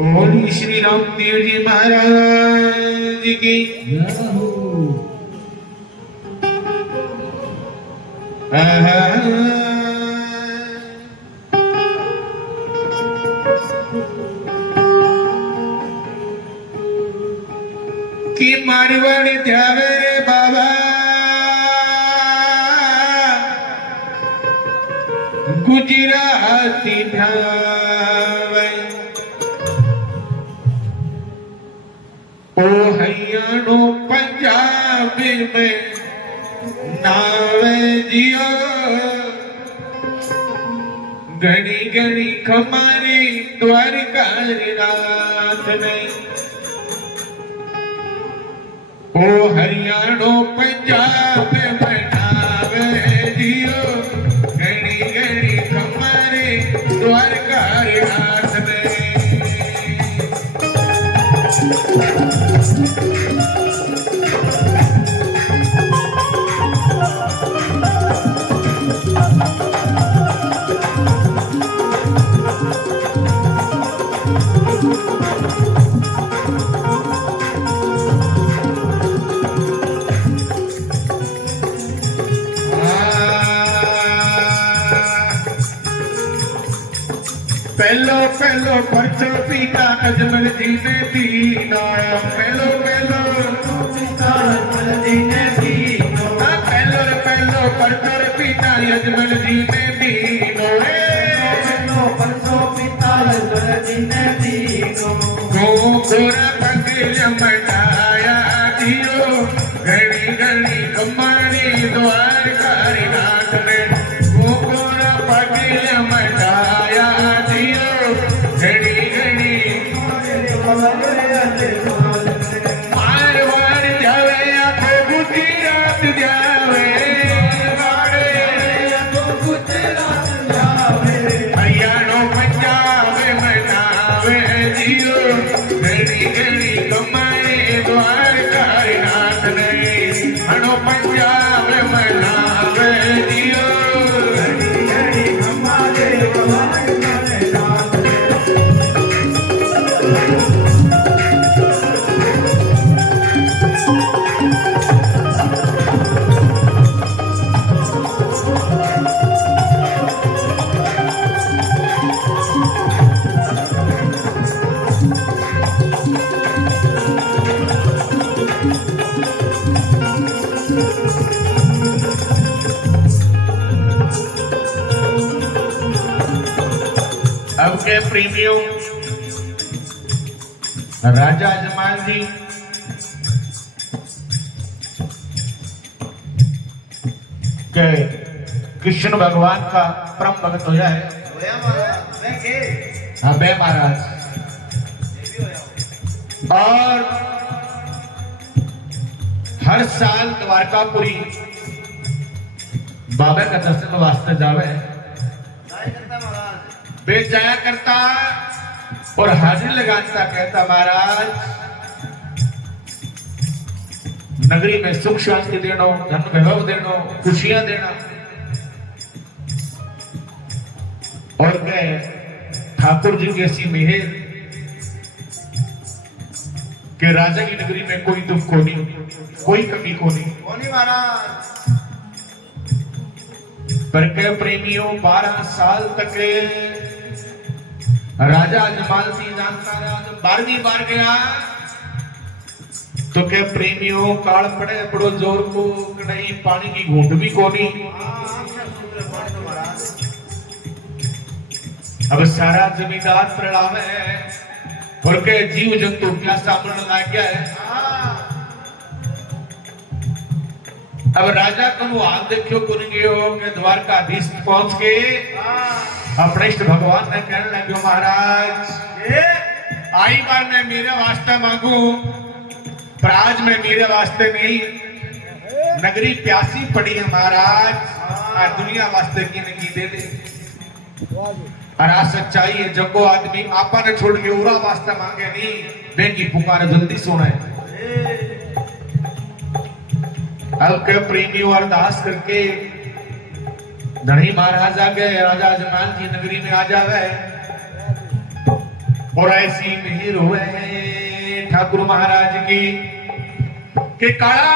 बोली श्री रामदेव जी महाराज की। कि मारवाड़ी ध्यावे रे बाबा गुजराती ध्यावे ओ हरियाणो पंजाब में नावे जियो घड़ी घड़ी खमारी द्वारका रात में ओ हरियाणो पंजाब में नावे जियो घड़ी घड़ी खमारी द्वारका रात में। पहलो पहलो परचो पीता अजमल जी ने पीना पहलो पहलो पीता अजमल जी ने पीना पहलो पहलो परचो पीता अजमल जी ने पीना पहलो परचो पीता अजमल जी ने पीना गोरा पगल मटाया दियो घड़ी घड़ी कमानी द्वारका रात में गोरा पगल मटाया घड़ी घड़ी मारवाड़ जावे आखो गुजरात जावे हरियाणो पंजाब मनावे जियो घड़ी घड़ी कमाए द्वारका नाथ ने हरियाणो पंजाब मनावे जियो घड़ी घड़ी कमाए अब के प्रेमियों राजा जमाल जी के कृष्ण भगवान का परम भक्त होया है हाँ बे महाराज और हर साल द्वारकापुरी बाबा का दर्शन वास्ते जावे बेचाया करता और हाजिर लगाता कहता महाराज नगरी में सुख शांति देना धन वैभव देना खुशियां देना और मैं ठाकुर जी की ऐसी मेहर कि राजा की नगरी में कोई दुख को नहीं कोई कमी को नहीं महाराज पर के प्रेमियों 12 साल तक राजा अजमाल सिंह जानता रहा जब 12वीं बार गया तो क्या प्रेमियों काल पड़े बड़ो जोर को कड़ाई पानी की घूंट भी कोनी अब सारा जमींदार प्रणाम है और के जीव जंतु क्या सामने लग गया है। अब राजा को हाथ देखियो कुन गयो के द्वारकाधीश पहुंच के अपने इष्ट भगवान ने कहने लगे महाराज आई बार मैं मेरे वास्ते मांगू पर आज मैं मेरे वास्ते नहीं नगरी प्यासी पड़ी है महाराज आज दुनिया वास्ते की नहीं दे दे और आज सच्चाई है जगो आदमी आपा ने छोड़ के उरा वास्ते मांगे नहीं बेगी पुकार जल्दी सुने अब के प्रेमी अरदास करके धनी महाराज आ गए राजा जमाल की नगरी में आ जावे और ऐसी मेहर हुए ठाकुर महाराज की के काला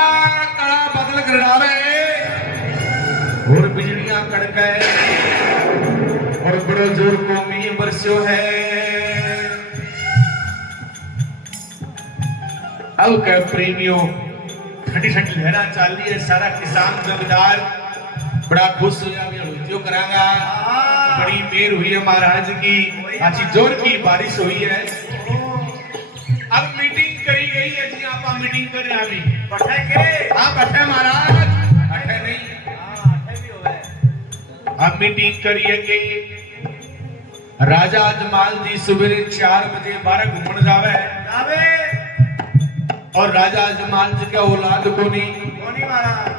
काला बदल गड़ावे और बिजलियां कड़के और बड़ो जोर को मीह बरस्यो है। अब के प्रेमियों ठंडी ठंडी लहरा चल रही है, सारा किसान जमींदार बड़ा खुश हो जा करांगा। बड़ी मेहर हुई है महाराज की, अच्छी जोर की बारिश हुई है। अब मीटिंग करी गई है जी, आप मीटिंग कर रहे हैं अभी बैठे के? हाँ बैठे महाराज, बैठे नहीं अब मीटिंग करिए कि राजा अजमाल जी सवेरे 4 बजे 12 घूमने जावे और राजा अजमाल जी का औलाद को नहीं महाराज।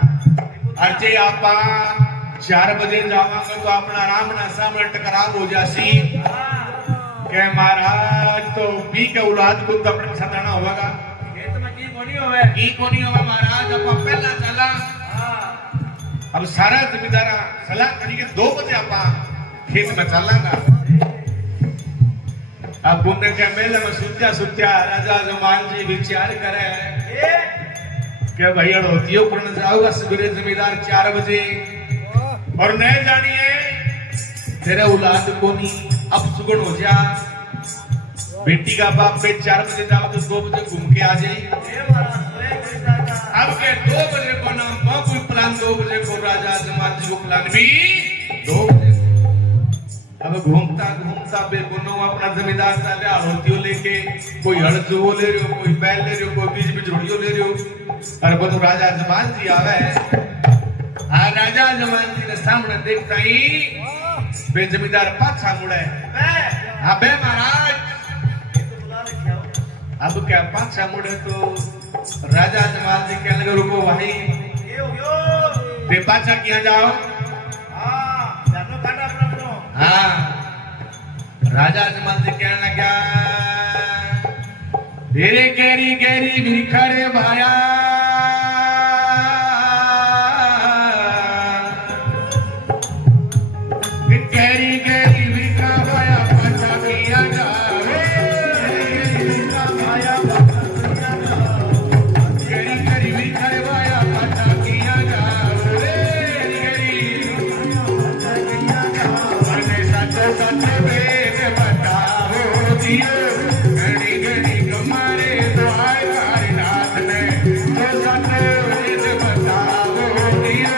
अर्जे आपा 4 बजे जावांगे तो अपना आराम ना सामने टकराव हो जासी के महाराज, तो बी के औलाद को तो अपने साथ आना होगा। खेत में की कोनी होवे महाराज। अब पहला चला अब सारा जमींदार सलाह करिए 2 बजे आपा खेत में चलांगा। अब पुण्य के मेले में सुत्या राजा अजमाल जी विचार करे के भैया होतियो पूर्ण जाऊंगा सवेरे जमींदार 4 बजे और नहीं जानिए तेरे औलाद को नहीं। अब सुगुन हो जा, बेटी का बाप पे 4 बजे जाओ तो 2 बजे घूम के आ जाए। अब के 2 बजे को नाम कोई प्लान 2 बजे को राजा अजमाल जी को प्लान भी 2 बजे। अब घूमता घूमता बेगुनो अपना जमींदार साले होतियो लेके कोई हड़जुओ ले रहे हो, कोई बैल ले रहे हो, कोई बीज बिचड़ियो ले रहे हो। और बनो राजा अजमाल जी आवे। राजा अजमाल जी ने सामने देखता ही बे जमींदार पाछा मुड़े। अबे महाराज अब क्या पाछा मुड़े तो राजा अजमाल जी कहने लगे रुको भाई बे पाछा किया जाओ। हाँ राजा अजमाल जी कहने लगा तेरे गहरी गहरी बिखरे भाया गहरी गहरी बिखा भाया पाछा किया जावे। गहरी गहरी बिखरे भाया पाछा किया जावे। सच वेद बताओ दियो घड़ी घड़ी तुम्हारे द्वार कारनाथ ने तो सच वेद बताओ दियो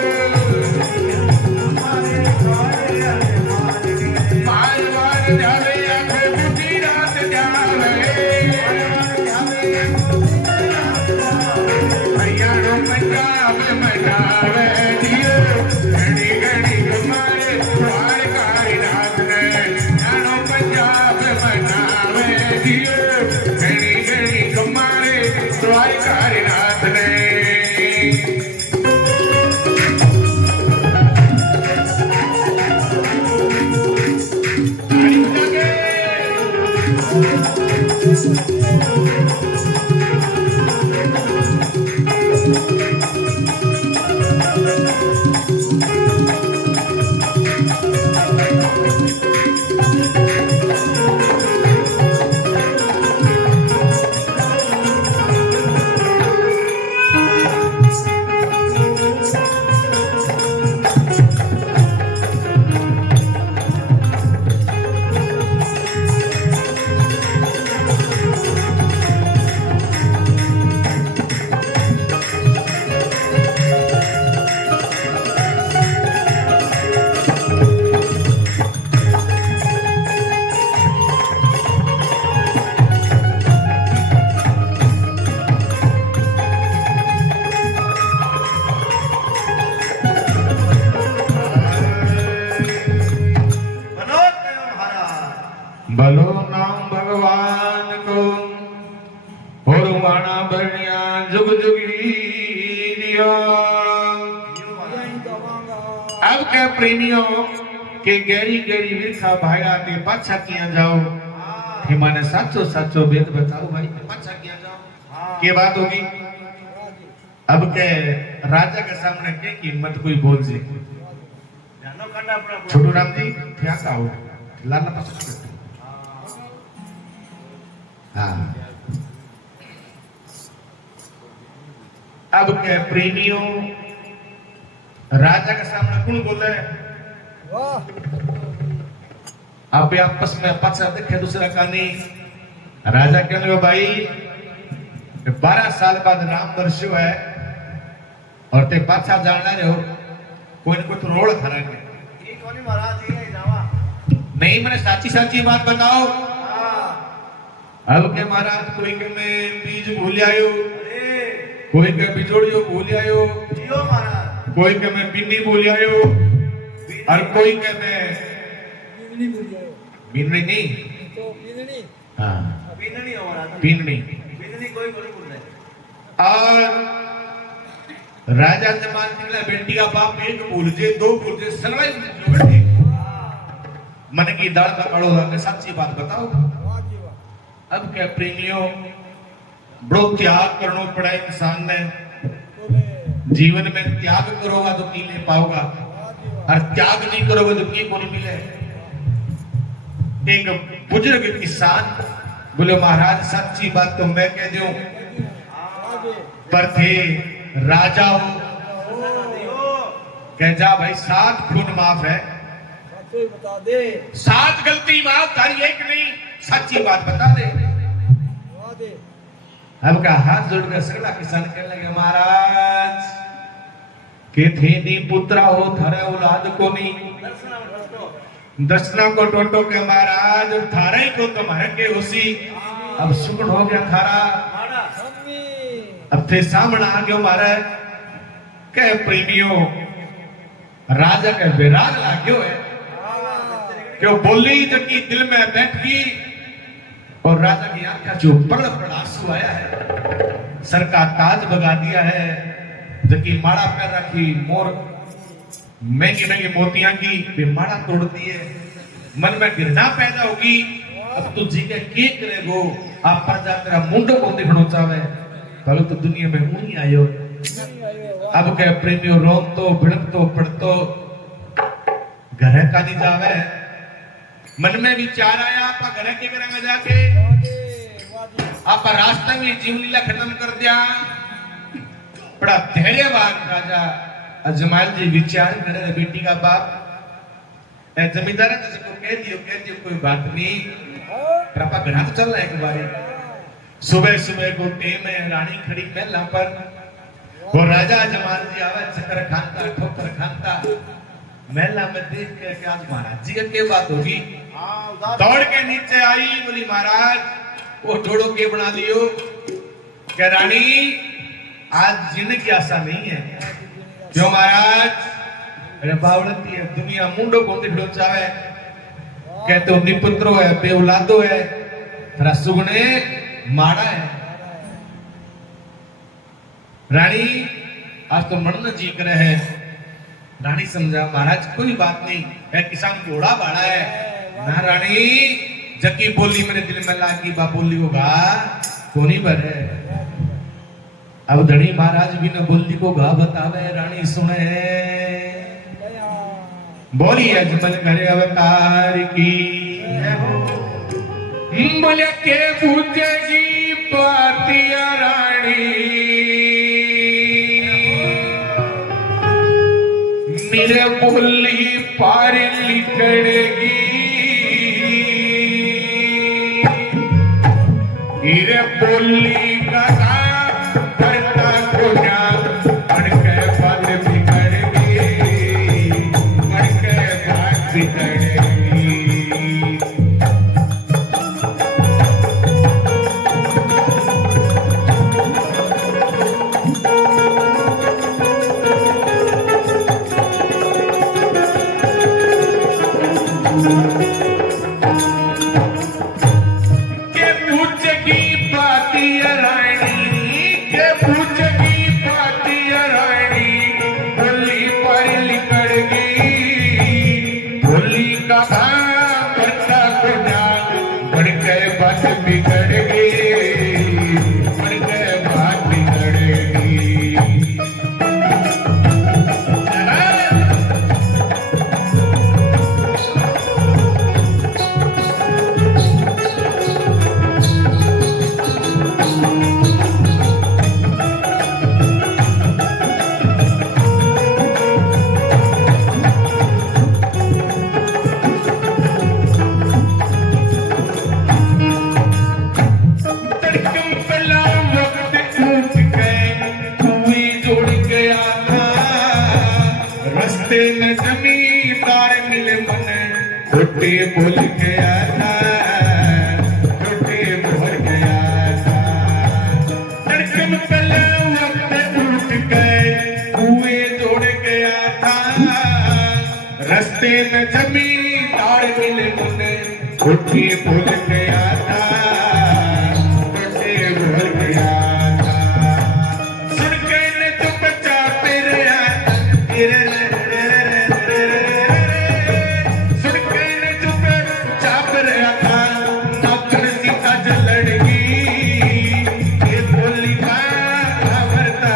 माल माल जावे आंखें बुझी रात जावे भैया रो पंजाब मनावे दियो घड़ी घड़ी तुम्हारे द्वार कारनाथ ने जानो पंजाब मनावे दियो घड़ी घड़ी तुम्हारे द्वार कारनाथ ने। भलो नाम भगवान को और वाणा बनिया जुग जुगी दियो। अब के प्रेमियों के गहरी गहरी विरखा भाया ते पाछा किया जाओ। हे माने साचो साचो वेद बताओ भाई पाछा किया जाओ। के बात होगी अब के राजा के सामने के कीमत कोई बोल जी छोटू राम जी क्या कहो लाला पाछा हाँ। अब के प्रेमियों राजा के सामने कौन बोले? आप आपस में पक्ष देखे दूसरा कहानी। राजा कहने लगे भाई 12 साल बाद राम दर्शो है और ते बादशाह जानना रहे हो कोई न कोई तो रोड खड़ा के ये कोनी महाराज ये जावा नहीं मैंने साची साची बात बताओ। अब के महाराज कोई के मैं बीज भूल आयो, कोई के बिजोड़ियो भूल आयो, जियो महाराज कोई के मैं बिन्नी भूल आयो और कोई के मैं बिन्नी भूल आयो। बिन्नी नहीं तो बिन्नी हां बिन्नी हो महाराज बिन्नी बिन्नी कोई बोले भूल रहे। और राजा जमान सिंह बेटी का बाप एक भूल जे दो भूल जे सनवाई बेटी मन की दाल का कड़ो लगे सच्ची बात बताओ। अब क्या प्रेमियों बड़ो त्याग करना पड़ा इंसान ने जीवन में त्याग करोगा तो की ले पाओगा और त्याग नहीं करोगे तो की कौन मिले। एक बुजुर्ग किसान बोले महाराज सच्ची बात तो मैं कह दूं पर थे राजा हो कह जा भाई 7 खून माफ है बता दे 7 गलती माफ तारी एक नहीं सच्ची बात बता दे। अब का हाथ जोड़कर सगला किसान कहने लगे महाराज के थे नी पुत्रा हो थारे औलाद को नहीं दर्शना को टोटो के महाराज थारे को तुम्हारे के उसी अब सुगुण हो गया थारा अब थे सामने आ गयो मारे के प्रेमियों राजा के विराग लाग्यो है क्यों बोली जो की दिल में बैठ गई और राजा की आंखों जो पड़ आंसू आया है सर का ताज बगा दिया है जबकि माड़ा पैर रखी मोर महंगी महंगी मोतियां की माड़ा तोड़ दिए मन में घृणा पैदा होगी। अब तू जी के करेगो आप पर जा तेरा मुंडो को दिखनो चाहे भले तो दुनिया में मुनी आयो। अब के प्रेमियों रोन तो भिड़क तो पड़तो घर का नहीं जावे मन में विचार आया आप घर के करेंगे जाके आप रास्ते में जीवन लीला खत्म कर दिया। बड़ा धैर्यवान राजा अजमाल जी विचार करे बेटी का बाप जमींदार है जिसको कह दियो कोई बात नहीं पर आप घर तो चल रहा है एक बारी। सुबह सुबह को टेम है रानी खड़ी महला पर वो राजा जमाल जी आवे चक्कर खानता ठोकर खानता महला में देख के आज महाराज जी के बात होगी दौड़ के नीचे आई बोली महाराज वो ढोड़ो के बना दियो क्या रानी आज जीने की आशा नहीं है क्यों महाराज अरे बावड़ती है दुनिया मुंडो को दिखड़ो चावे कहते हो निपुत्रो है बेउलादो है तेरा सुगने माड़ा है। रानी आज तो मरना जी करे है। रानी समझा महाराज कोई बात नहीं है किसान घोड़ा बाड़ा है ना रानी जकी बोली मेरे दिल में लागी बा बोली होगा कोनी पर है। अब धनी महाराज भी ने बोली को गा बतावे रानी सुने बोली अजमल करे अवतार की बोले के पूजेगी पातिया रानी मेरे बोली पार लिखड़ेगी मेरे बोली का करता को जा बढ़ के बात बिगड़ेगी बढ़ के बात बिगड़ेगी। छोटे बोल गया था, छोटे बोल गया था। धड़कन पल वक्त उठ गए, कुएं जोड़ गया था। रास्ते में जमींदार मिले मुझे, छोटे बोल गया था, छोटे बोल गया था। सुन के ने चुपचाप रहा, सुन के ने चुपचाप रहा था। नौकर सीता जलड़गी, ये बोली खबरता,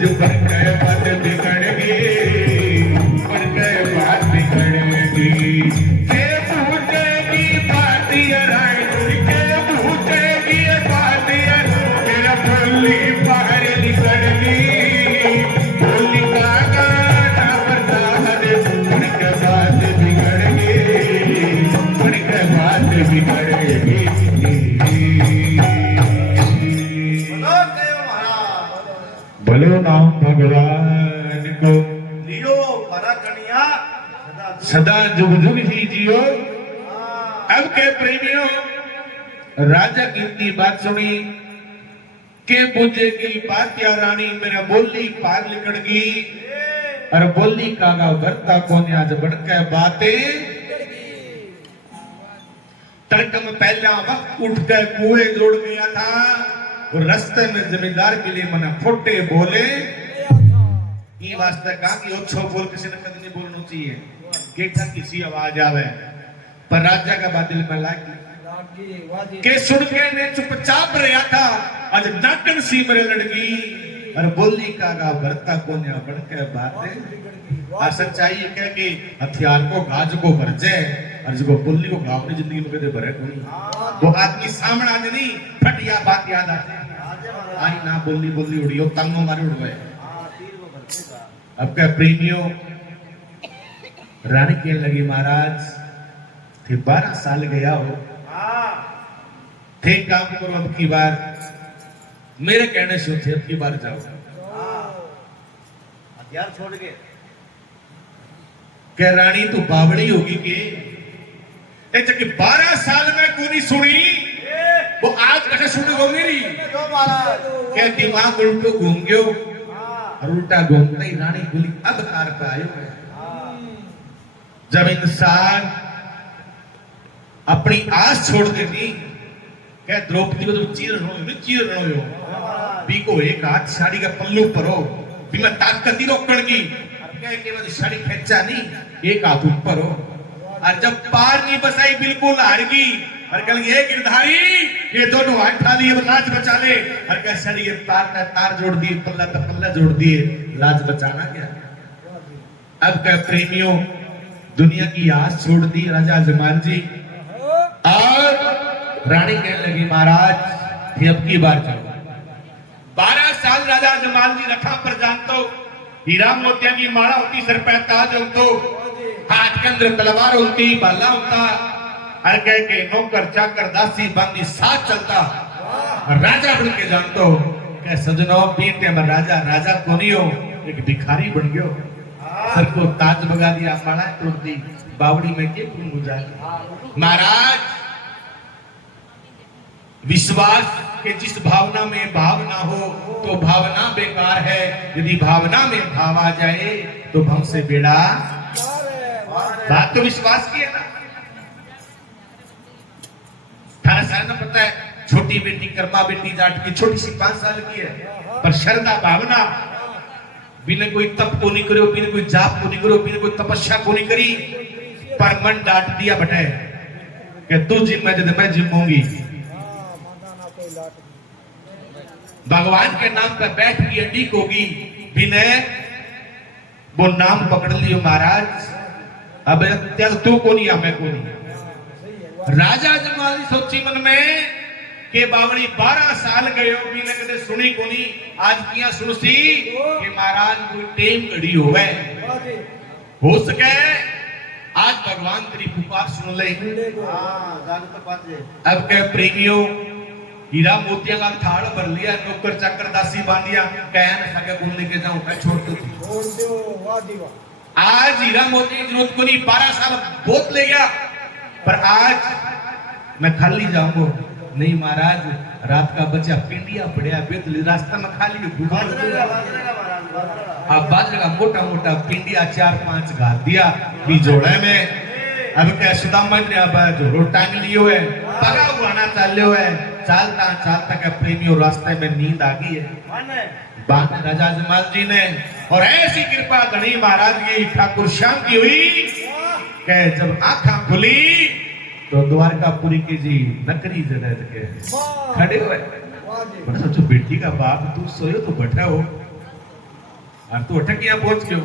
जो बन गए बात बिगड़ गई, बन गए बात बिगड़ गई। के पूछेगी बात यार, के पूछेगी बात यार, मेरा बोली बाहर निकल गई, बोली का गाना बता दे, बन के बात बिगड़ गई, बन के बात बिगड़ गई। बोलो नाम भगवान को लियो मारा कन्या सदा जुग जुग ही जियो। अब के प्रेमियों, राजा की इतनी बात सुनी के पूछे की बात या रानी, मेरा बोली पार निकल गई, और बोली कागा भरता कौन आज बढ़ के बातें। तड़क में पहला वक्त उठ कर कुएं जोड़ गया था, और रास्ते में जमींदार मिले मना फोटे बोले। ये वास्ते कहा कि ओछो बोल किसी ने कभी नहीं बोलना चाहिए, केठा किसी आवाज आवे, पर राजा का बादल में लागी के सुन के ने चुपचाप रहा था। आज नाकन सी मेरे लड़की, और बोली कागा भरता कोन्या बढ़ के बातें। आ सच्चाई ये कह कि हथियार को गाज को भरजे, और जो बोली को गाँव अपनी जिंदगी में कदे भरे कोई, वो आदमी सामने आज नहीं फटिया बात याद आती, आई ना बोली बोली उड़ी, वो तंगों मारे उड़ गए। अब क्या प्रेमियों, रानी कहने लगी महाराज थे 12 साल गया हो, थे काम करो अब की बार, मेरे कहने से थे अब की बार जाओ। हथियार छोड़ के क्या रानी तू बावड़ी होगी के 12 साल में कोनी सुनी, वो आज कैसे सुन गो मेरी। क्या दिमाग उल्टो घूम गयो, और उल्टा घूमता ही रानी बोली अब कार पे आयो है। जब इंसान अपनी आस छोड़ देती, क्या द्रौपदी को तो चीर रहो बी को एक हाथ साड़ी का पल्लू पर हो, भी मैं ताकत ही रोकण की, क्या के बाद साड़ी खेचा नहीं, एक हाथ ऊपर हो। और जब पार नहीं बसाई बिल्कुल हार गई, और कल ये गिरधारी ये दोनों हाथ ठा लिए लाज बचा ले, और क्या साड़ी ये तार का तार जोड़ दिए, पल्ला का पल्ला जोड़ दिए, लाज बचाना क्या। अब क्या प्रेमियों, दुनिया की आस छोड़ दी राजा जमान जी, और रानी कहने लगी महाराज ये अब की बार जाओ। 12 साल राजा जमान जी रखा पर जानतो, हीरा मोतिया की माला होती, सर पे ताज होतो, हाथ के अंदर तलवार होती, भाला होता, हर कह के नौकर चाकर दासी बांदी साथ चलता, और राजा बन के जानतो क्या सजनो पीते में राजा राजा को नहीं हो, एक भिखारी बन गयो। सर को ताज बगा दिया, माला तोड़ दी, बावड़ी में के गुजारी। महाराज विश्वास के जिस भावना में भावना हो तो भावना बेकार है, यदि भावना में भाव आ जाए तो भव से बेड़ा। बात तो विश्वास की है ना। 18 साल में पता है, छोटी बेटी कर्मा बेटी जाट की छोटी सी 5 साल की है, पर श्रद्धा भावना बिना कोई तप को नहीं करो, बिना कोई जाप को नहीं करो, बिना कोई तपस्या को नहीं करी, पर मन डांट दिया बटे कि तू जिम में जब मैं जिमूंगी, भगवान के नाम पर बैठ की अडीक होगी, बिना वो नाम पकड़ लियो महाराज। अब त्याग तू को नहीं, मैं को नहीं। राजा जमाली सोची मन में के बावड़ी 12 साल गयो बिना कदे सुनी को नहीं, आज किया सुनसी कि महाराज कोई टेम घड़ी होवे, हो सके आज भगवान तेरी पुकार सुन ले। अब के प्रेमियों, हीरा मोतिया का थाल भर लिया, नौकर चाकर दासी बांधिया, कह न सके कौन लेके जाऊं, मैं छोड़ दो। आज हीरा मोती की जरूरत को नहीं, 12 साल बहुत ले गया, पर आज मैं खाली जाऊंगा नहीं महाराज, रात का बचा पिंडिया पड़िया बेतली रास्ता में खाली बाजरेगा महाराज अब बाजरे का मोटा मोटा पिंडिया 4-5 घा दिया बिजोड़े में। अब क्या सुदामा ने अब जोड़ो टांग लियो है, पगा हुआ चाल्यो है, चालता चालता क्या प्रेमियों रास्ते में नींद आ गई है। माने बाद में राजा जमाल जी ने और ऐसी कृपा गणी महाराज की ठाकुर श्याम की हुई कि जब आंखें खुली तो द्वारकापुरी की जी नकरी जगह के खड़े हुए। मैंने सोचो बेटी का बाप तू सोयो तो बैठा हो और तू अटक यहाँ पहुंच गयो।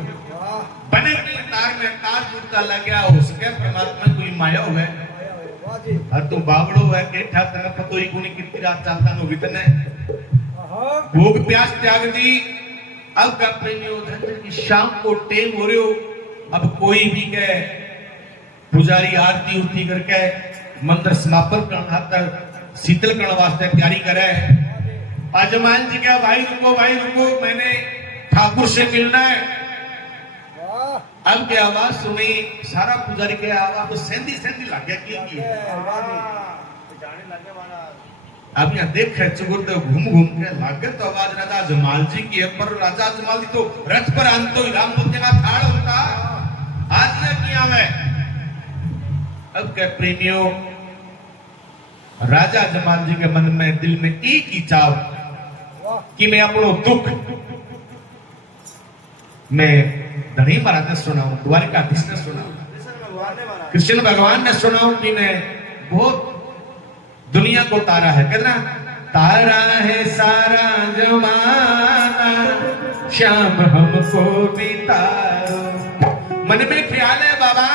बने की तार में तार जुड़ता लग गया, उसके परमात्मा कोई माया हुआ और तू बावड़ो है के ठा तेरा पतो ही कोनी कितनी रात चलता नो वितने भूख प्यास त्याग दी। अब का प्रेमियों झंझट की शाम को टेम हो रहे हो, अब कोई भी कहे पुजारी आरती उरती करके मंदिर समापन करना तक शीतल करण वास्ते तैयारी करे। अजमान जी क्या भाई रुको मैंने ठाकुर से मिलना है। अब क्या आवाज सुनी, सारा पुजारी के आवाज तो सेंधी लग गया की अब यहाँ देख चुगुरते घूम के लागे तो आवाज राजा जमाल जी की है, पर राजा जमाल जी तो रथ पर अंतो राम मूर्ति का थाड़ होता आज न किया मैं। अब क्या प्रेमियों, राजा जमाल जी के मन में दिल में एक ही चाव कि मैं अपनो दुख मैं धनी महाराज ने सुनाऊं, द्वारकाधीश ने सुनाऊं, कृष्ण भगवान ने सुनाऊं कि मैं बहुत दुनिया को तारा है, कितना तारा है सारा जमाना श्याम हमको भी तारो। मन में ख्याल है बाबा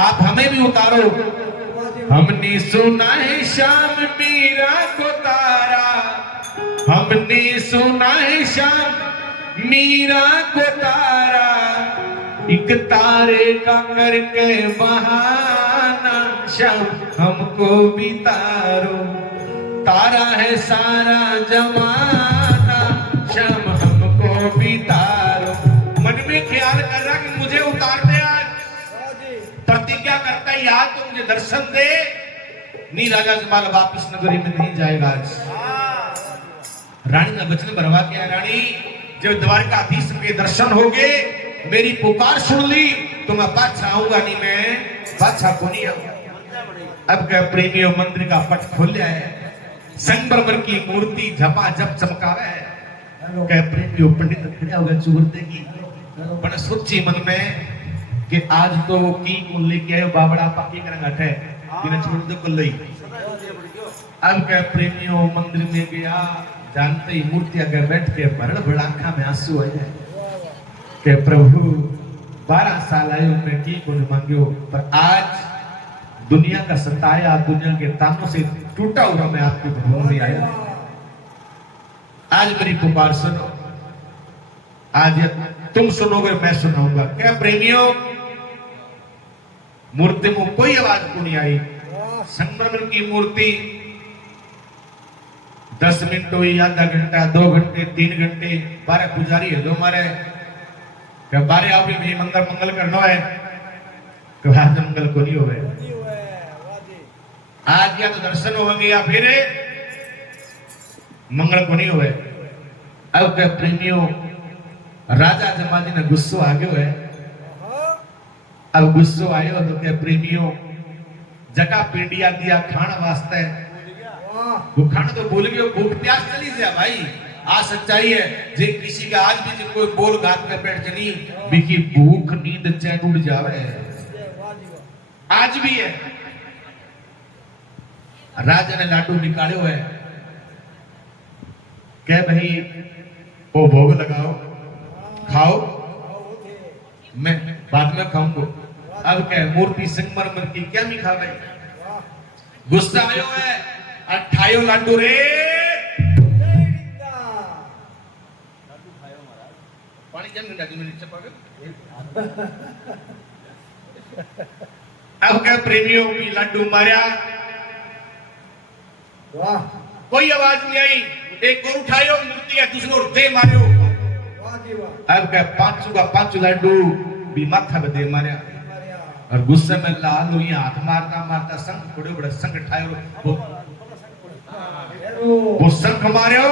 आप हमें भी उतारो। हमने सुना है श्याम मीरा को तारा, हमने सुना है श्याम मीरा को तारा, एक तारे का करके बहाना श्याम हमको भी तारो। तारा है सारा जमाना श्याम हमको भी तारो। मन में ख्याल कर रहा कि मुझे उतार दे, आज प्रतिज्ञा करता है याद तो मुझे दर्शन दे, नहीं राजा जमाल वापिस नगरी में नहीं जाएगा। आज रानी ने वचन भरवा के, रानी जब द्वारकाधीश के दर्शन हो गए, मेरी पुकार सुन ली तो मैं बादशाह आऊंगा, नहीं मैं बादशाह को नहीं आऊंगा। अब क्या प्रेमियों मंदिर का पट खोल लिया है, संगमरमर की मूर्ति झपाझप चमकावे है। क्या प्रेमियों पंडित खड़े हो गए चुगुरते की, बड़ा सोची मन में कि आज तो की को लेके आयो बाबड़ा पक्की करंग हटे बिना छोड़ दे को लई। अब क्या प्रेमियों मंदिर में गया, जानते ही मूर्ति आगे बैठ के भरण भड़ आंखा में आंसू आए कि प्रभु 12 साल आयो मैं की को मांगियो, पर आज दुनिया का सताया, दुनिया के तानों से टूटा हुआ मैं आपके भवन में आया। आज मेरी पुकार सुनो, आज तुम सुनोगे मैं सुनाऊंगा। क्या प्रेमियों मूर्ति में कोई आवाज को नहीं आई। संगमरमर की मूर्ति 10 मिनट हुई, आधा घंटा, 2 घंटे, 3 घंटे, 12 पुजारी है जो हमारे 12 आप भी मंगल करना है, आज मंगल को नहीं हो गए। आज या तो दर्शन होंगे या फिर मंगल को नहीं हुए। अब क्या प्रेमियों राजा जमाल जी ने गुस्सो आ गयो है। अब गुस्सो आयो तो क्या प्रेमियों जगह पिंडिया दिया खान वास्ते, वो खाना तो भूल गयो, भूख प्यास चली जाए भाई। आज सच्चाई है जे किसी का आज भी कोई बोल घात में बैठ जनी बिकी भूख नींद चैन उड़ जावे, आज भी है। राजा ने लाडू निकाले हुए, कह भाई वो भोग लगाओ खाओ, मैं बाद में खाऊंगा। अब क्या मूर्ति संगमरमर की क्या नहीं खा भाई, गुस्सा आयो है, अठायो लाडू रे पानी जम डाली में नीचे पागल। अब क्या प्रेमियों की लाडू मारा, कोई आवाज नहीं आई, एक और उठायो मूर्ति का दूसरे और दे मारियो। अब क्या 5 लाडू भी माथा पे दे मारिया। और गुस्से में लाल हुई हाथ मारता मारता संग बड़े बड़े संग ठायो वो संग मारो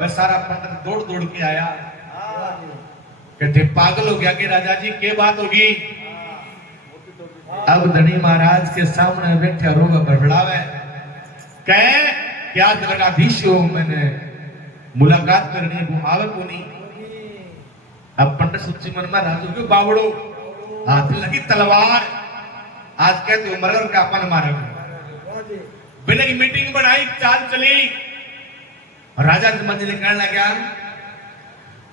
बेचारा पंडित दौड़ दौड़ के आया कहते पागल हो गया कि राजा जी क्या बात होगी। अब धनी महाराज के सामने बैठे रोग बड़बड़ावे कहे क्या दरगाधीश हो मैंने मुलाकात करनी है आवे को नहीं। अब पंडित सच्ची मन में राजू क्यों बावड़ो हाथ लगी तलवार आज कहते हो मरगर का अपन मारेगा बिना की मीटिंग बनाई चाल चली और राजा जमल ने कहने लगा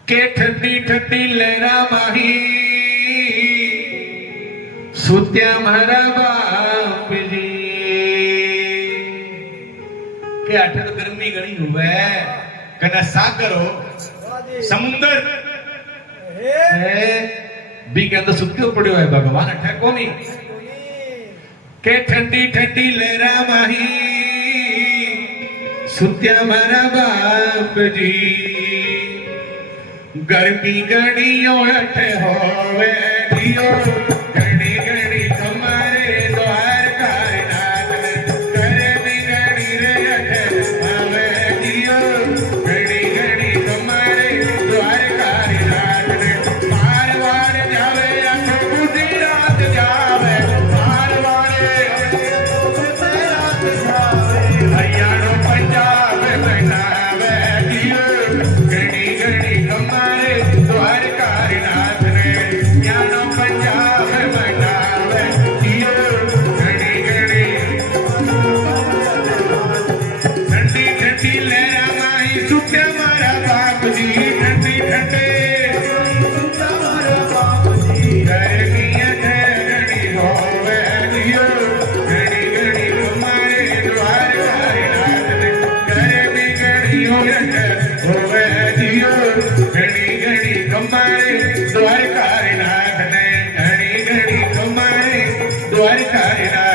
के ठंडी ठंडी लहरा माही सुत्या मारा बाप जी के अठ तो गर्मी घनी हुए कना सागर हो समुंदर बी के अंदर सुत्यो पड़ो है भगवान अठे कोनी के ठंडी ठंडी लहरा माही सुत्या मारा बाप जी गर्मी गड़ियों अठे होवे दियो गड़ी गड़ी तुम्हारे द्वार कारनाथ गर्मी गड़ी रे अठे होवे दियो गड़ी गड़ी तुम्हारे द्वार कारनाथ मारवाड़ जावे अठ गुजरात जावे मारवाड़े गुजरात जावे हरियाणा पंजाब बनावे दियो गड़ी गड़ी तुम्हारे द्वार कारनाथ ने ज्ञानो पंजाब बनावे दियो गड़ी गड़ी ठंडी ठंडी लहरा माही सुखे मारा बाप जी ठंडी ठंडे सुखे मारा बाप जी गर्मियां थे गड़ी होवे दियो गड़ी गड़ी तुम्हारे द्वार कारनाथ ने गर्मी गड़ी होवे दियो गड़ी गड़ी तुम्हारे द्वार कारनाथ ने घड़ी घड़ी तुम्हारे द्वार कारनाथ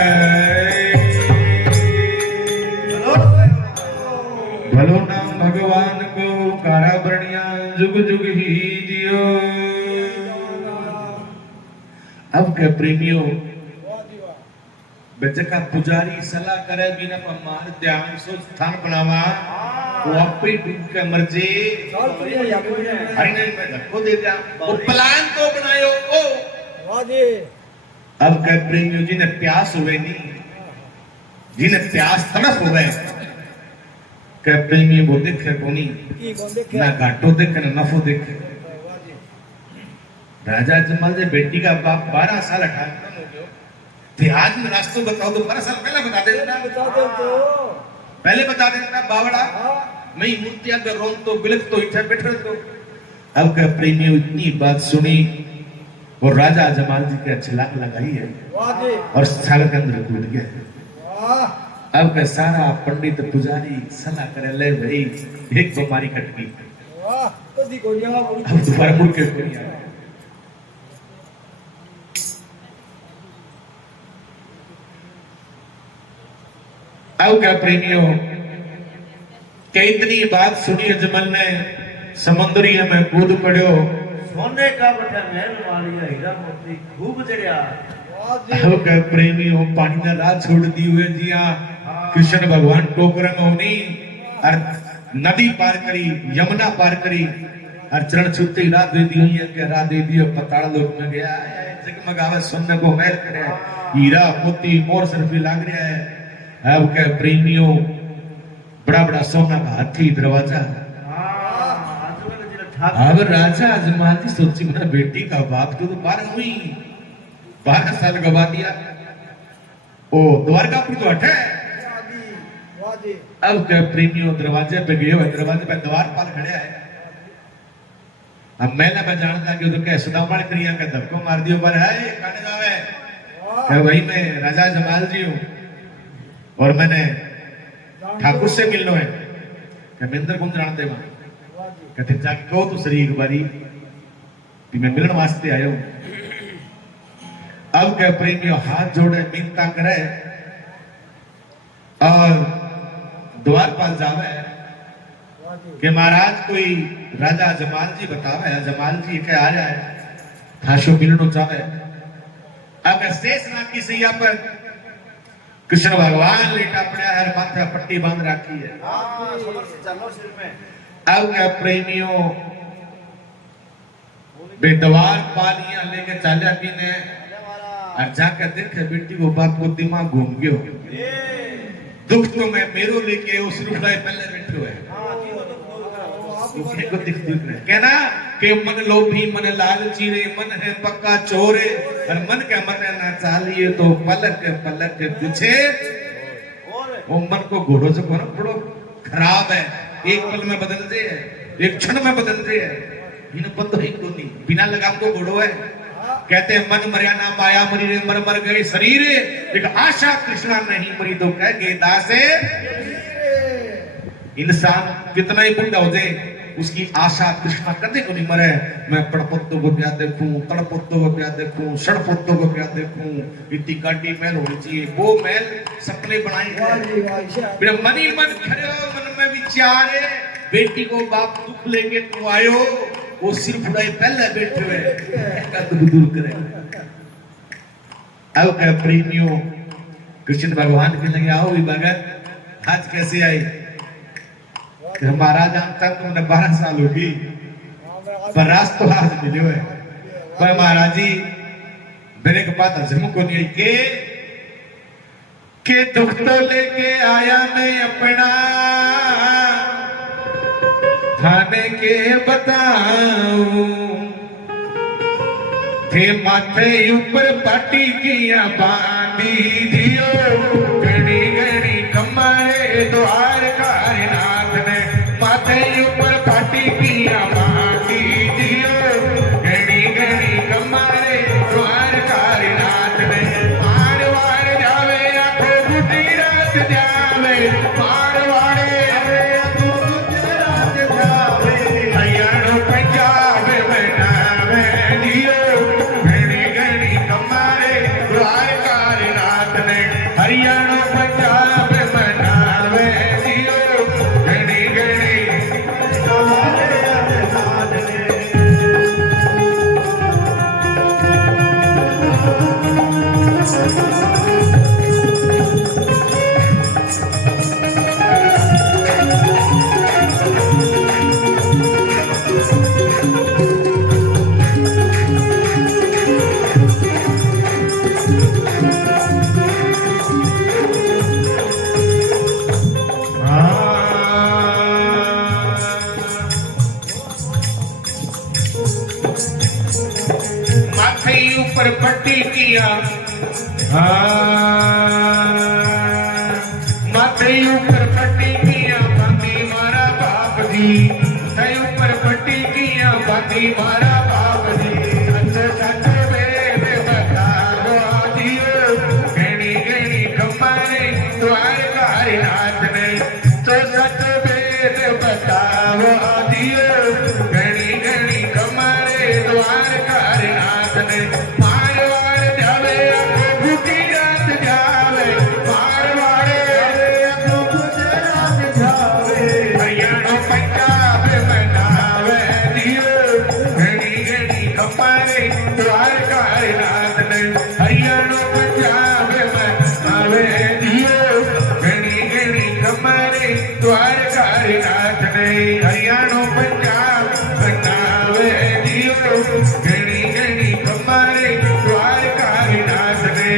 भलो नाम भगवान को कारा बरनिया जुग जुग ही जियो। अब के प्रेमियों बेचका पुजारी सलाह करे बिना पर मार ध्यान सो स्थान बनावा वो अपनी डूब के मर्जी अरे नहीं मैं धक्को दे दिया वो प्लान तो बनायो ओ अब के प्रेमियों जी ने प्यास हुए नहीं जी ने प्यास तड़प हुए के प्रेमी वो देखे कोनी ना घाटो देखे ना नफो देखे। राजा जमाल जी बेटी का बाप 12 साल 18 हो गयो थे आज में रास्तों बताओ तो 12 साल पहले बता देना पहले बता देना बावड़ा मैं मूर्तियां कर रोन तो बिलक तो इधर बैठ रहे तो। अब का प्रेमियों इतनी बात सुनी और राजा जमाल जी के छलांग लगाई है और सागर के अंदर कूद गया। अब का सारा पंडित पुजारी सलाह करे ले भाई एक बीमारी कट गई अब दोबारा मुड़ के कोई आ अब क्या प्रेमियों क्या इतनी बात सुनी अजमल ने समुद्री में कूद पड़ो सोने का बटा महल वाली हीरा मोती खूब जड़िया अब क्या प्रेमियों पानी ना राह छोड़ दी हुए जिया कृष्ण भगवान टोकरंग होनी और नदी पार करी यमुना पार करी और चरण छूते राह दे दी हुई है कि राह दे दियो पताल लोक में गया जगमगावे सोने को महल करे हीरा मोती मोर सरफी लाग रहा है। अब क्या प्रेमियों बड़ा बड़ा सोना का हाथी दरवाजा अब राजा अजमान जी सोची मेरा बेटी का बाप तो 12 साल गवा दिया ओ द्वारकापुर तो हटे। अब क्या प्रेमियों दरवाजे पे गए हुए दरवाजे पे द्वारपाल खड़े है। अब मैंने मैं जानता कि तो क्या सुदामण क्रिया का धक्को मार दियो पर है काने जावे क्या भाई मैं राजा जमाल जी हूँ और मैंने ठाकुर से मिलना है क्या मिंदर कौन जानते वहां कहते जाके कहो तो सही एक बारी कि मैं मिलने वास्ते आया हूं। अब क्या प्रेमियों हाथ जोड़े मिन्नता करे और द्वारपाल जावे कि महाराज कोई राजा जमाल जी बतावे जमाल जी के आ जाए थाशो मिलनो चाहे अगर शेषनाग की सैया पर कृष्ण भगवान लेटा पड़ा है, माथे पट्टी बांध रखी है। हाँ, खबर से चलो सिर में। अब क्या प्रेमियों बेदवार पालियां लेके चाल्या की ने और जाकर देखे बेटी को बाप को दिमाग घूम गयो। दुख तो मैं मेरो लेके उस रुपए पहले बैठो है। को दिख कहना कि मन लोभी मन लालची रे, मन है पक्का चोर है, और मन के मन ना चालिए तो पलक पलक पीछे। वो मन को घोड़ों से कोना बड़ो खराब है, एक पल में बदल दे है, एक क्षण में बदल दे है। इन पतो ही को नहीं, बिना लगाम को घोड़ो है। कहते हैं मन मर्या ना माया मरी रे, मर मर गए शरीर, एक आशा कृष्णा नहीं मरी तो कह गए दासे। इंसान कितना ही बुढ़ा हो जाए, उसकी आशा कृष्णा कदे को नहीं मरे। मैं पड़पोतों को प्यार देखूं, तड़पोतों को प्यार देखूं, सड़पोतों को प्यार देखूं, इतनी गाड़ी महल होनी चाहिए। वो महल सपने बनाए हैं, मन ही मन खड़े हो, मन में विचार है। बेटी को बाप दुख लेके तू आयो, वो सिर्फ उड़ाई पहले बैठे हुए दूर करे। अब क्या प्रेमियों कृष्ण भगवान के लगे आओ भी भगत आज कैसे आए। हमारा जानता तुमने 12 साल होगी, पर रास तो आज मिले हुए। पर महाराज जी मेरे के पास हजम को नहीं के दुख तो लेके आया मैं अपना, थाने के बताऊं थे माथे ऊपर पाटी किया बांधी दियो, गणी गणी कमरे द्वार कारनाथ ने माथे ऊपर पाटी किया बांधी दियो, गणी गणी कमरे द्वार कारनाथ ने। मार वार जावे आखो गुटी रात जावे, मार वारे आखो गुटी रात जावे, हरियाणा पंजाब में नावे दियो, गणी गणी कमरे द्वार कारनाथ ने। हरियाणा पंजाब में नावे दियो, गणी गणी कमरे कारनाथ ने। माथे ऊपर पट्टी किया, माथे ऊपर पट्टी किया बांधी मारा बाप जी, माथे ऊपर पट्टी किया बांधी मारा बाप जी। सच सच वेद बताओ दियो, गणी गणी कमरे द्वार कारनाथ ने। तो सच वेद बताओ दियो, गणी गणी कमरे द्वार कारनाथ ने। मारवाड़ जावे आखो गुजरात जावे, मारवाड़े आखो गुजरात जावे, हरियाणा पंजाब में नावे दियो, गणी गणी कमरे द्वार कारनाथ ने। हरियाणा पंजाब में नावे दियो, गणी गणी कमरे द्वार कारनाथ ने। हरियाणा पंजाब में नावे दियो, गणी गणी कमरे द्वार कारनाथ ने।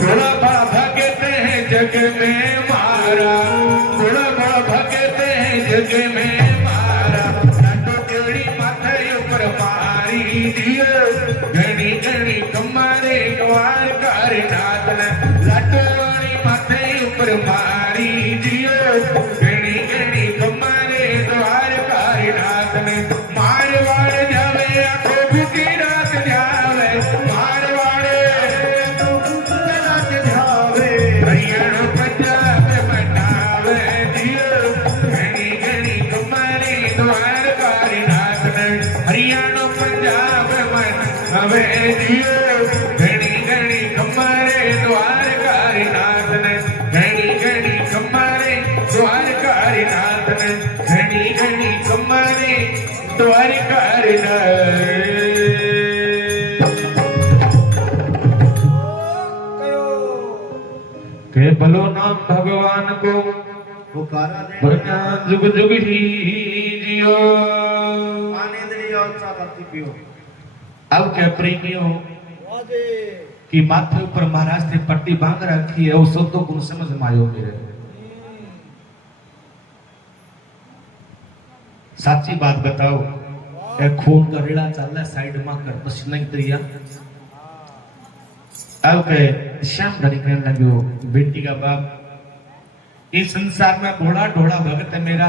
थोड़ा बड़ा भगत है जग में मारा, थोड़ा बड़ा भगत है जग में मारा, लाटो टेढ़ी माथे ऊपर मारी दियो, घनी घनी कमरे द्वार कारनाथ ने। लाटो वाली माथे ऊपर मारी दियो, घनी घनी कमरे द्वार कारनाथ ने। मारवाड़ जावे आखो गुजरात जावे, मारवाड़े हरियाणा पंजाब में हरियाणा पंजाब मन हवे जियो घड़ी घड़ी खम्मारे द्वारकारी नाथ ने घड़ी घड़ी खम्मारे द्वारकारी नाथ ने घड़ी घड़ी खम्मारे द्वारकारी नाथ के भलो नाम भगवान को पुकारा दे बढ़िया जुग जुग ही जियो। आनंदरी और चाहती पियो। अब क्या प्रेमियों वादे कि माथे ऊपर महाराज ने पट्टी बांध रखी है, वो शब्दों को समझ में आयो मेरे। साची बात बताओ, ए खून का रेड़ा चल रहा साइड में कर पसीना की तैया। अब के श्याम धनी कहने लगे बेटी का बाप इस संसार में भोला ढोला भगत है मेरा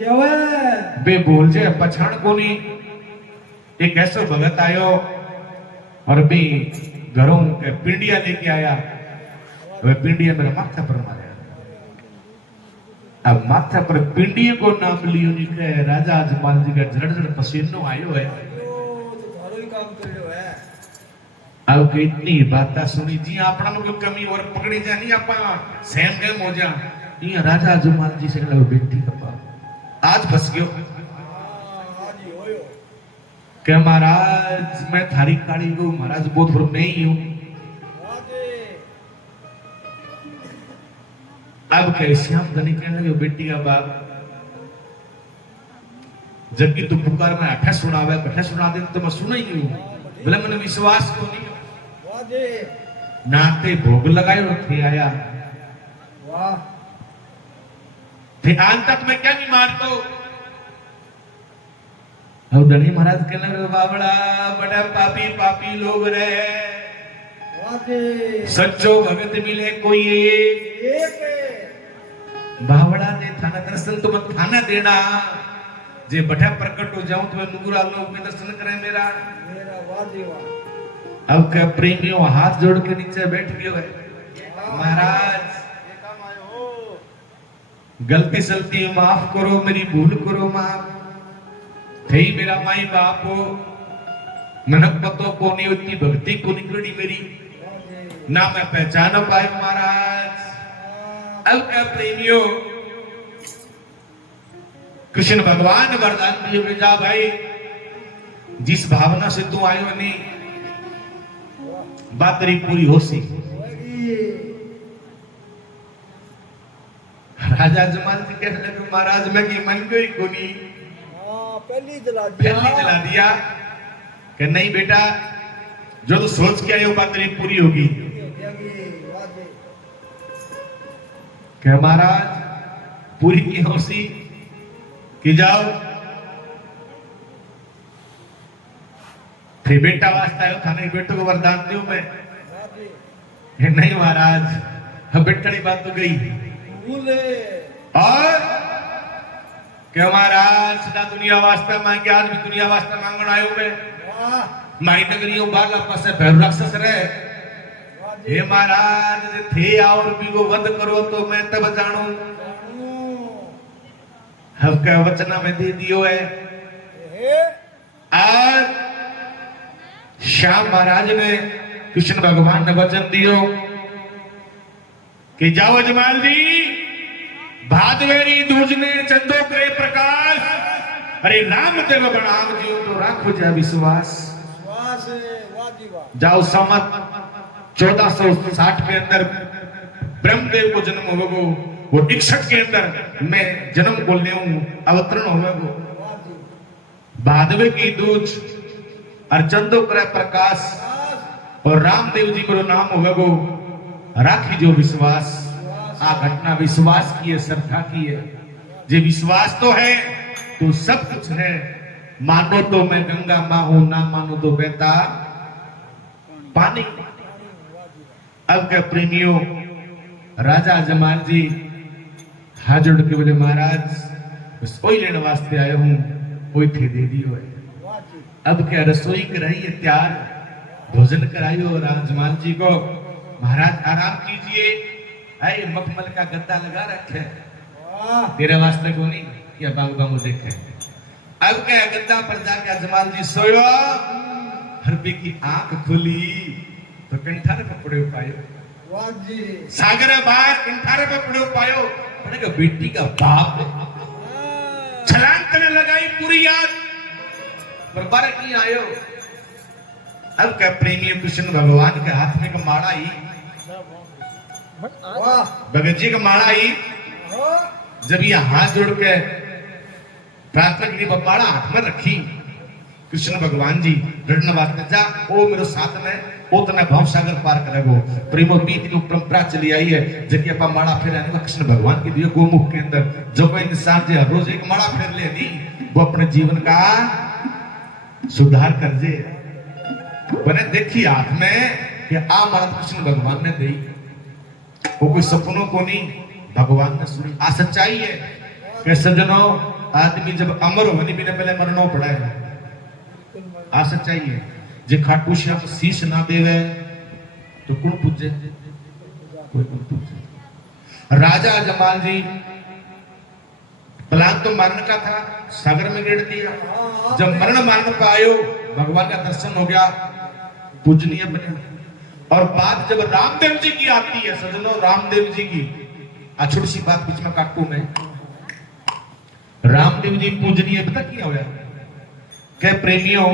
जवे बे बोल जे पछाण कोनी एक ऐसो भगत आयो और भी घरों के पिंडिया लेके आया। वे पिंडिया मेरे माथा पर मारे। अब माथा पर पिंडिया को नाम लियो नहीं कहे राजा अजमाल जी का जड़ जड़ पसीनो आयो है। अब के इतनी बात सुनी जी अपना को कमी और पकड़ी जानी आपा सेम के मोजा ये राजा अजमाल जी से लगे बेटी का आज फंस गयो के महाराज मैं थारी काली को महाराज बहुत फुर में ही हूं। अब के श्याम धनी कहने लगे बेटी का बाप जबकि तू पुकार में अठा सुनावे कठा सुना दे तो मैं सुना ही हूं बोले मैंने विश्वास को नहीं नाते भोग लगायो थे आया वाह ध्यान तक मैं क्या नहीं मारतो। अब धनी महाराज कहने लगे बाबड़ा बड़ा पापी पापी लोग रहे सच्चो भगत मिले कोई एक बावड़ा ने थाना दर्शन तो मत थाना देना जे बड़ा प्रकट हो जाऊं तो नुगुरा लोग में दर्शन करे मेरा वाह। अब क्या प्रेमियों हाथ जोड़ के नीचे बैठ गयो है महाराज गलती सलती माफ करो मेरी भूल करो माफ थे मेरा माई बाप हो मनक पतो को नहीं उतनी भक्ति को निकली मेरी ना मैं पहचान पायो महाराज। अब क्या प्रेमियों कृष्ण भगवान वरदान दिए जा भाई जिस भावना से तू आयो नहीं बात तेरी पूरी हो सी। राजा जमाल जी कहने लगे महाराज मैं की मन गई कोनी पहली जला दिया कि नहीं बेटा जो तू सोच के आयो बात तेरी पूरी होगी। क्या महाराज पूरी की हो सी कि जाओ थे बेटा वास्ता आयो थाने बेटो को वरदान दियो मैं नहीं महाराज हम बेटड़ी बात तो गई और क्या महाराज सदा दुनिया वास्ते मांगे आज भी दुनिया वास्ते मांगण आयो मैं माई नगरियों बाला पासे भैर राक्षस रहे हे महाराज थे और भी वो वध करो तो मैं तब जानू हम क्या वचन में दे दियो है। आज श्याम महाराज ने कृष्ण भगवान ने वचन दियो कि जाओ अजमाल जी भादवेरी दूजने चंदो करे प्रकाश अरे रामदेव बनाम जी तो राखो जा विश्वास जाओ समत 1460 के अंदर ब्रह्मदेव को जन्म होगा वो 61 के अंदर मैं जन्म को ले अवतरण होगा भादवे की दूज और चंदो करे प्रकाश और रामदेव जी को नाम होगा वो राखी जो विश्वास आ घटना विश्वास की है श्रद्धा की है जे विश्वास तो है तो सब कुछ है। मानो तो मैं गंगा मां हूं ना मानो तो बहता पानी। अब के प्रेमियों राजा जमाल जी हाथ जोड़ के बोले महाराज रसोई लेने वास्ते आया हूं कोई थे दे दियो है। अब क्या रसोई कराई है तैयार भोजन कराइयो राजमाल जी को महाराज आराम कीजिए आए मखमल का गद्दा लगा रखे तेरे वास्ते को नहीं या बाबू बाबू देखे अब क्या गद्दा पर जाके अजमाल जी सोयो, हरबी की आंख खुली तो कंठारे पे पड़े पायो। वाह जी। सागर बाहर कंठारे पे पड़े पायो। मैंने कहा बेटी का बाप छलांग करने लगाई पूरी याद पर बारह नहीं आयो। अब क्या प्रेमी कृष्ण भगवान के हाथ में का माड़ा ही, वाह। भगत जी का माड़ा ही, जब ये हाथ जोड़ के प्रार्थना की माड़ा हाथ में रखी, कृष्ण भगवान जी रटने वास्ते जा ओ मेरे साथ में ओ तने भाव सागर पार करेगो। प्रेमो बीत की परंपरा चली आई है जबकि अपा माड़ा फेराने का कृष्ण भगवान के दिए गोमुख के अंदर जो कोई इंसान जे हर रोज एक माड़ा फेर ले नहीं वो अपने जीवन का सुधार कर जे। बने देखी हाथ में कि आ माड़ा कृष्ण भगवान ने दी, वो कोई सपनों को नहीं भगवान ने सुनी। आ सच्चाई है कि सज्जनों आदमी जब अमर होने बिना पहले मरना पड़ा है। आ सच्चाई है जे खाटू श्याम शीश ना देवे तो कौन पूजे, कोई कौन पूजे। राजा जमाल जी प्लान तो मारने का था, सागर में गिर दिया। जब मरण मारने को आयो भगवान का दर्शन हो गया, पूजनीय बने। और बात जब रामदेव जी की आती है सज्जनों, रामदेव जी की छोटी सी बात बीच में काटू मैं। रामदेव जी पूजनीय पता क्या होया, क्या प्रेमियों